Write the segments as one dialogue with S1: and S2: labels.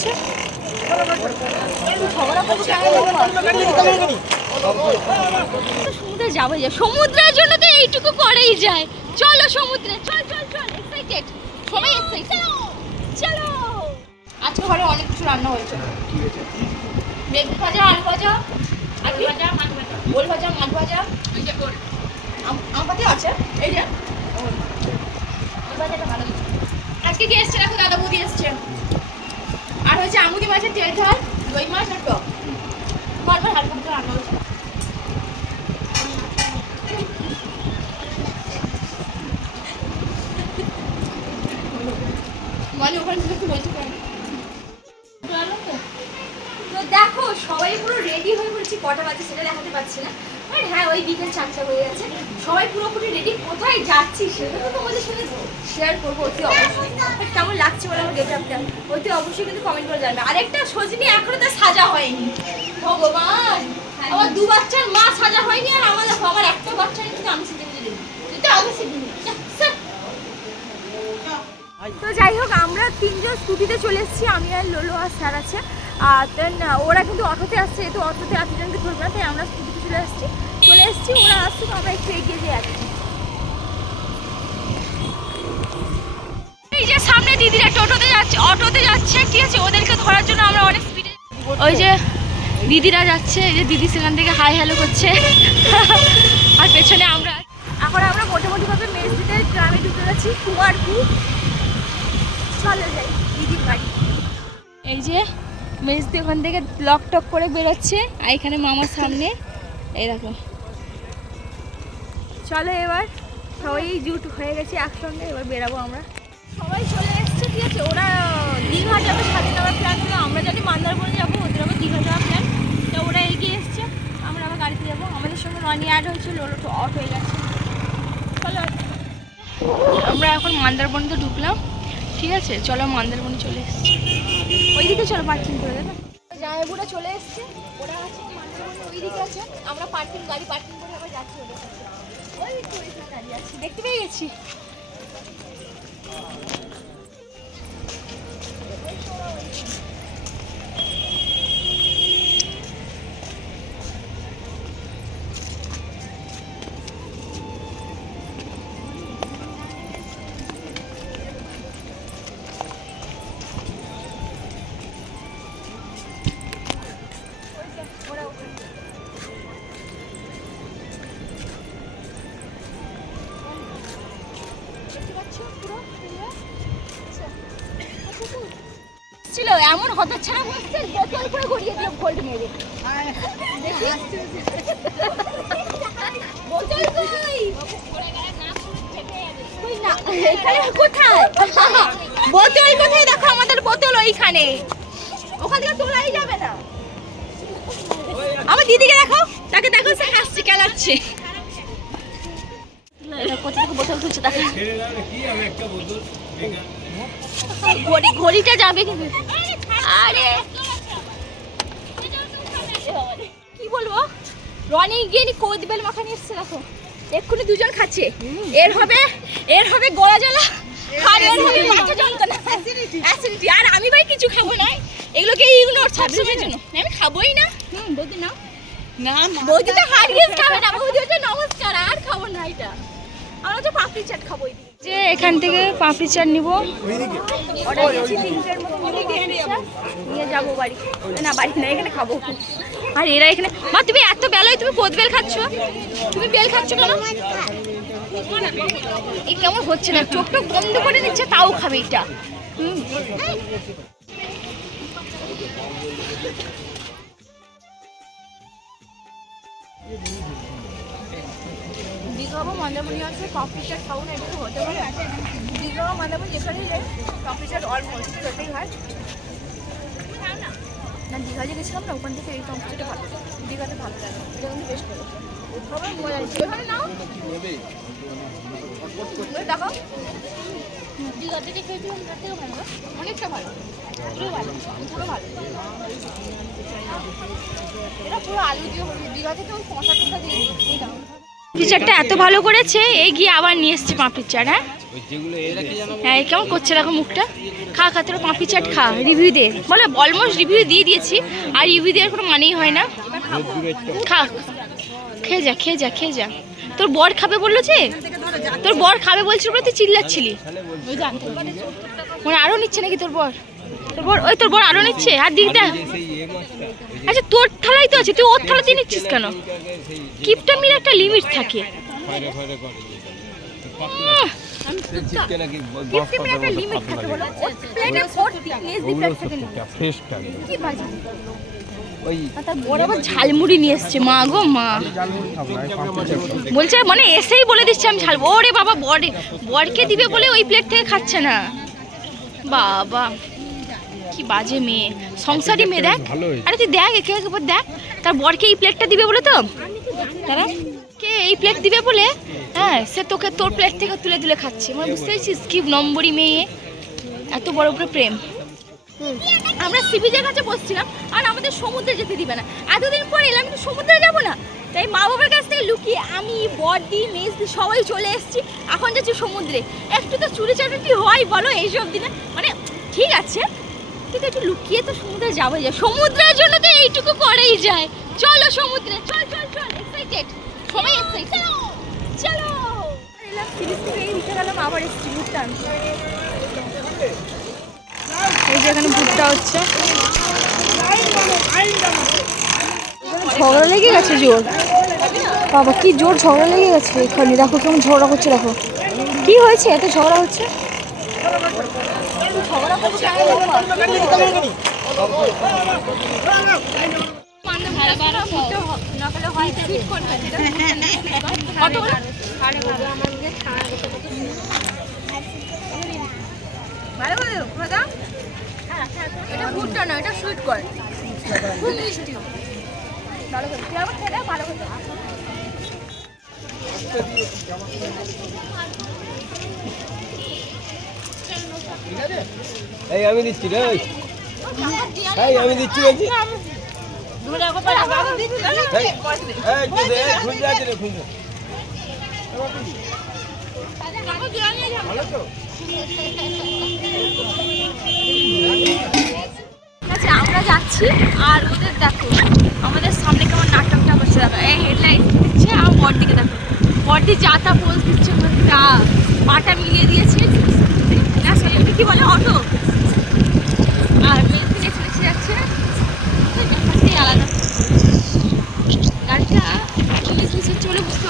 S1: করছে সমুদ্রে যাব যা সমুদ্রের জন্য তো এইটুকু করেই যায়। চলো সমুদ্রে। চল চল চল এক্সাইটেড সবাই এক্সাইটেড চলো আজকে ঘরে অনেক কিছু রান্না হয়েছে। বেগুন ভাজা, আলু ভাজা আলু ভাজা মাছ ভাজা ওল ভাজা, মাছ ভাজা। এই যে ওল আম- পাতি আছে। এই যে। ভাজাটা ভালো। আজকে কি এসছে? দেখো, দাদা বৌদি এসছে। আর হয়েছে আমুদি মাছের তেল ঝাল দই মাছ আর টক। নর্মাল মানে ওখানে তো দেখো, সবাই পুরো রেডি হয়ে পড়েছি কটা বাজে সেটা দেখাতে পারছি না। বাট হ্যাঁ ওই বিকেল চারটা হয়ে গেছে। সবাই পুরোপুরি রেডি কোথায় যাচ্ছি সেটা তো তোমাদের শেয়ার করব, অতি অবশ্যই। কেমন লাগছে বলে আমার গেট আপটা অতি অবশ্যই কিন্তু কমেন্ট করে জানবে। আরেকটা সজনি এখনও তো সাজা হয়নি। ভগবান! আমার দু বাচ্চার মা সাজা হয়নি আর আমার দেখো আমার একটা বাচ্চা কিন্তু আমি স্যার। তো যাই হোক, আমরা তিনজন স্কুটিতে চলে এসেছি। আমি আর লোলো আর স্যার আছে। আর দেন ওরা কিন্তু অটোতে আসছে তো অটোতে আর দুজনকে ধরবে না, তাই আমরা স্কুটিতে চলে এসেছি চলে এসেছি ওরা আসছে তো আমরা একটু এগিয়ে আছি এই যে সামনে দিদিরা টোটোতে যাচ্ছে অটোতে যাচ্ছে ঠিক আছে? ওদেরকে ধরার জন্য আমরা অনেক স্পিডে ওই যে দিদিরা যাচ্ছে এই যে দিদি সেখান থেকে হাই হ্যালো করছে। আর পেছনে আমরা এখন আমরা মোটামুটিভাবে মেসিদের গ্রামে ঢুকে গেছি। কুমারপুর চলো যাই দিদির বাড়ি। এই যে মেজদি ওখান থেকে লক টক করে বেরোচ্ছে আর এখানে মামার সামনে। এই দেখো। চলো এবার সবাই জুট হয়ে গেছে একসঙ্গে এবার বেরাবো আমরা। সবাই চলে এসছে ঠিক আছে? ওরা দীঘা যাবে সাথে যাওয়ার প্ল্যান হলো আমরা যদি মান্দারবনে যাব ওদের আবার দীঘা যাওয়ার প্ল্যান তো ওরা এগিয়ে এসছে। আমরা আবার গাড়িতে যাব। আমাদের সঙ্গে রনি অ্যাড হয়েছিল ওরা তো অফ হয়ে গেছে। চলো। আমরা এখন মান্দারবনতে ঢুকলাম। ঠিক আছে? চলো মান্দারবনে চলে এসছি। ওইদিকে চলো পার্কিং করে দেবে। জায়গুড়া চলে এসছে। ওরা আছে ওইদিকে আছে, আমরা পার্কিং গাড়ি পার্কিং করে আবার যাচ্ছি ওদের কাছে। ওই দাঁড়িয়ে আছি। দেখতে পেয়ে গেছি? হতচ্ছাড়া বসছে বোতল করে গড়িয়ে দিল ভোল্ট মেরে। বোতল কই? কই না এখানে কোথায়? বোতল কোথায়? দেখো আমাদের বোতল ওইখানে। ওখান থেকে তোলাই যাবে না। আমার দিদিকে দেখো তাকে দেখো সে হাসছে কেলাচ্ছে কোথা থেকে বোতল দেখো। ঘড়ি ঘড়িটা যাবে কিন্তু। আরে। কি বলব? রনি গিয়ে নি কোদবেল মাখানি এসছে দেখো। এক্ষুনি দুজন খাচ্ছে। এর হবে এর হবে গলা জ্বালা। আর এর হবে মাথা যন্ত্রণা। অ্যাসিডিটি আর আমি ভাই কিছু খাব না। এগুলোকে ইগনোর সবসময়ের জন্য। আমি খাবোই না। হুম বৌদি নাও।
S2: না
S1: বৌদি তো হারিয়েস খাবে না। বৌদি হচ্ছে নমস্কার আর খাব না এটা। আমরা তো পাপড়ি চাট খাব যে এখান থেকে পাপড়ি চাট নিব বাড়ি। না বাড়ি না, এখানে খাব। আর এরা এখানে মা, তুমি এত বেলায় তুমি কোদ বেল খাচ্ছ? তুমি বেল খাচ্ছ কেন? এই কেমন হচ্ছে না? চোখ টোক বন্ধ করে দিচ্ছে তাও খাবে এটা। হুম। দীঘা বা মন্দারমণি আসবে কফি চাট খাব, না তো হতে পারে। দীঘা বা মন্দারমণি যেখানেই যাই কফি চাট অলমোস্ট খেতেই হয়। না দীঘা যে গেছিলাম না, ওখান থেকে এই কফি চাটটা ভালো দীঘাতে ভালো লাগে। বেশ ভালো মজা এখানে নাও দীঘাতে যে খেয়েছিলাম তার থেকে ভালো অনেকটা ভালো। ভালো এটা পুরো আলু দিয়ে দীঘাতে তো কষা টষা দিয়ে এই পাপড়ি চাটটা এত ভালো করেছে এই গিয়ে আবার নিয়ে এসছে পাপড়ির চাট হ্যাঁ? হ্যাঁ কেমন করছে দেখো মুখটা? খা খা, তোর পাঁপি চাট খা রিভিউ দে। বলে অলমোস্ট রিভিউ দিয়ে দিয়েছি, আর রিভিউ দেওয়ার কোনো মানেই হয় না। খা খেয়ে যা খেয়ে যা খেয়ে যা। তোর বর খাবে বলল যে? তোর বর খাবে বলছিল বলে তুই চিল্লাচ্ছিলি। মানে আরও নিচ্ছে নাকি তোর বর? তোর বর, ওই তোর বর আরও নিচ্ছে? আর দিক আচ্ছা তোর থালাই তো আছে, তুই ওর থালা দিয়ে নিচ্ছিস কেন? কিপটামির একটা লিমিট থাকে। ঝালমুড়ি নিয়ে এসছে মা গো মা বলছে মানে এসেই বলে দিচ্ছে আমি ঝাল ওরে বাবা, বর বরকে দিবে বলে ওই প্লেট থেকে খাচ্ছে না। বাবা। কি বাজে মেয়ে? সংসারী মেয়ে দেখ। আরে তুই দেখ একে একবার দেখ। তার বরকে এই প্লেটটা দিবে বলে তো? তারা কে এই প্লেট দিবে বলে? হ্যাঁ সে তোকে তোর প্লেট থেকে তুলে তুলে খাচ্ছে। মানে বুঝতে পেরেছিস কি নম্বরই মেয়ে? এত বড় উপরে প্রেম। আমরা সি বিচের কাছে বসছিলাম আর আমাদের সমুদ্রে যেতে দিবে না। এতদিন পর এলাম কিন্তু সমুদ্রে যাব না। তাই মা বাবার কাছ থেকে লুকিয়ে আমি বডি মেজদি সবাই চলে এসেছি। এখন যাচ্ছি সমুদ্রে। একটু তো চুরি চাটুটি হয় বলো এইসব দিনে। মানে ঠিক আছে কিন্তু একটু লুকিয়ে তো সমুদ্রে যাবোই যায়। সমুদ্রের জন্য তো এইটুকু করেই যায়। চলো সমুদ্রে, চল চল চল এক্সাইটেড সবাই এক্সাইটেড চলো থেকে এই দিকে গেলাম, আবার ভুট্টা হচ্ছে। ঝগড়া লেগে গেছে জোর। বাবা, কি জোর ঝগড়া লেগে গেছে এখানে। দেখো কেমন ঝগড়া করছে, দেখো। কি হয়েছে? এত ঝগড়া হচ্ছে? ভালো ভালো দাদা এটা ভুট্টা না এটা সুইট কর্ন খুব মিষ্টি ভালো করে ভালো করে
S2: এই আমি দিচ্ছি রে এই আমি দিচ্ছি রে,
S1: আছে আমরা যাচ্ছি আর ওদের দেখো আমাদের সামনে কেমন নাটকটা করছে দেখো। এই হেডলাইট দিচ্ছে আর বর দিকে দেখো বরদি যাতা পোজ দিচ্ছে পাটা মিলিয়ে দিয়েছে না সে এটা কি বলে অটো আর মেয়ের দিকে চলেছে যাচ্ছে ওদের ব্যাপারটাই আলাদা গাড়িটা নিচে নিচে চলে বুঝতে পারছ না তোমরা হয়তো ঠিক Hey, Nakabandi! Are you ready? Are you ready? Ah, udah nasa ka? Main nasa ka? Nakabandi! Ha ha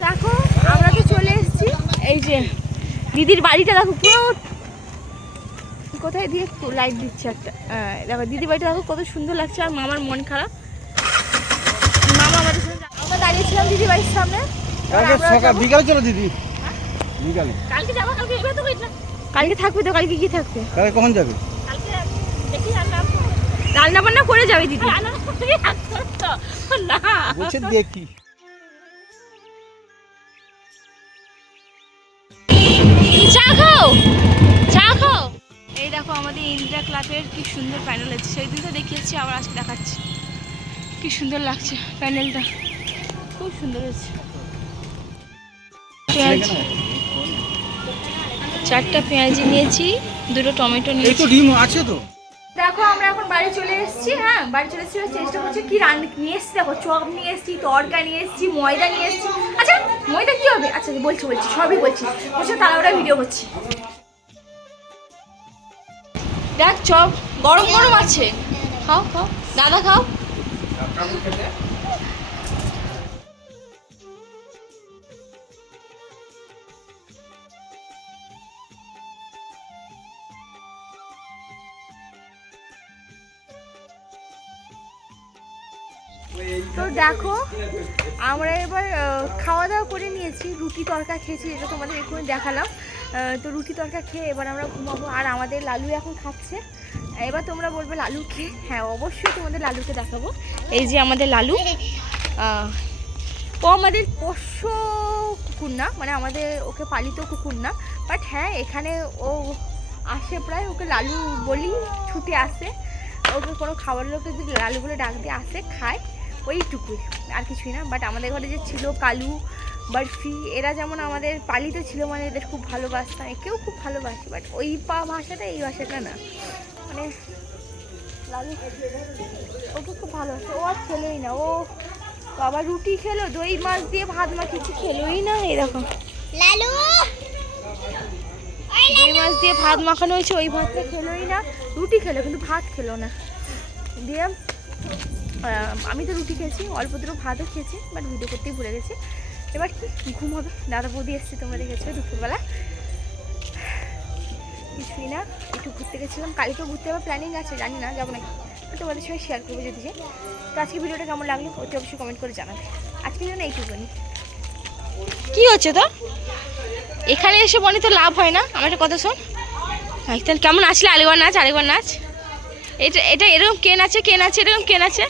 S1: দেখো, আমরা তো চলে এসেছি। এই যে, দিদির বাড়িটা দেখো, পুরো কোথায় দিয়ে লাইট দিচ্ছে একটা। দেখো, দিদির বাড়িটা দেখো, কত সুন্দর লাগছে, আর মামার মন খারাপ। মামা আমাদের আমরা দাঁড়িয়েছিলাম দিদির বাড়ির সামনে।
S3: কালকে সকাল বিকালে চলো দিদি। বিকালে।
S1: কালকে যাব কালকে এবার তো কালকে থাকবে তো কালকে কি থাকবে।
S3: কালকে কখন যাবে?
S1: রান্না বান্না করে যাবে দিদি। না।
S3: বলছে দেখি।
S1: চা খাও। চা খাও। এই দেখো আমাদের ইন্দিরা ক্লাবের কি সুন্দর প্যান্ডেল আছে। সেই দিন তো দেখিয়েছি আবার আজকে দেখাচ্ছি। কি সুন্দর লাগছে প্যানেলটা। খুব সুন্দর হয়েছে। পেঁয়াজ চারটা পেঁয়াজি নিয়েছি দুটো টমেটো
S3: এই তো
S1: নিয়েছি
S3: ডিম আছে তো।
S1: দেখো আমরা এখন বাড়ি চলে এসেছি হ্যাঁ? বাড়ি চলে এসেছি চেষ্টা করছি কি রান্না নিয়ে এসেছি দেখো চপ নিয়ে এসেছি তড়কা নিয়ে এসেছি ময়দা নিয়ে এসেছি। আচ্ছা ময়দা কি হবে? আচ্ছা বলছি বলছি সবই বলছি। বলছি তারা ওরা ভিডিও করছি। দেখ চপ গরম গরম আছে। খাও খাও। দাদা খাও। তো দেখো, আমরা এবার খাওয়া দাওয়া করে নিয়েছি, রুটি তরকা খেয়েছি, এটা তোমাদের এক্ষুনি দেখালাম। তো রুটি তরকা খেয়ে এবার আমরা ঘুমাবো। আর আমাদের লালু এখন খাচ্ছে। এবার তোমরা বলবে লালুকে হ্যাঁ অবশ্যই তোমাদের লালুকে দেখাবো। এই যে আমাদের লালু। ও আমাদের পোষ্য কুকুর না মানে আমাদের ওকে পালিত কুকুর না। বাট হ্যাঁ এখানে ও আসে প্রায়, ওকে লালু বলি ছুটে আসে। ওকে কোনো খাবার লোকে যদি লালু বলে ডাক দিয়ে আসে, খায়। ওইটুকুই আর কিছুই না। বাট আমাদের ঘরে যে ছিল কালু বরফি এরা যেমন আমাদের পালিত ছিল মানে এদের খুব ভালোবাসতাম। একেও খুব ভালোবাসি বাট ওই পা ভাষাটা এই ভাষাটা না। মানে ওকে খুব ভালোবাসে। ও আর খেলোই না। ও বাবা রুটি খেলো দই মাছ দিয়ে ভাত মা কিছু খেলোই না এরকম।
S4: লালু!
S1: দই মাছ দিয়ে ভাত মাখানো হয়েছে ওই ভাতটা খেলোই না। রুটি খেলো কিন্তু ভাত খেলো না। দিয়ে আমি তো রুটি খেয়েছি, অল্প দুটো ভাতও খেয়েছি বাট ভিডিও করতেই ভুলে গেছি। এবার কি ঘুম হবে দাদা বৌদি এসছে তোমরা দেখেছ দুপুরবেলা। কিছুই না, একটু ঘুরতে গেছিলাম। কালকে ঘুরতে যাওয়ার প্ল্যানিং আছে, জানি না, যাব নাকি। তোমাদের সঙ্গে শেয়ার করব যদি যে। তো আজকে ভিডিওটা কেমন লাগল? অতি অবশ্যই কমেন্ট করে জানাবে। আজকের জন্য এইটুকুনি কি হচ্ছে তো এখানে এসে বনি তো লাভ হয় না। আমার একটা কথা শোন। তাহলে কেমন আসলে আরেকবার নাচ আরেকবার নাচ। এটা এটা এরকম কে নাচে কে নাচে এরকম কে নাচে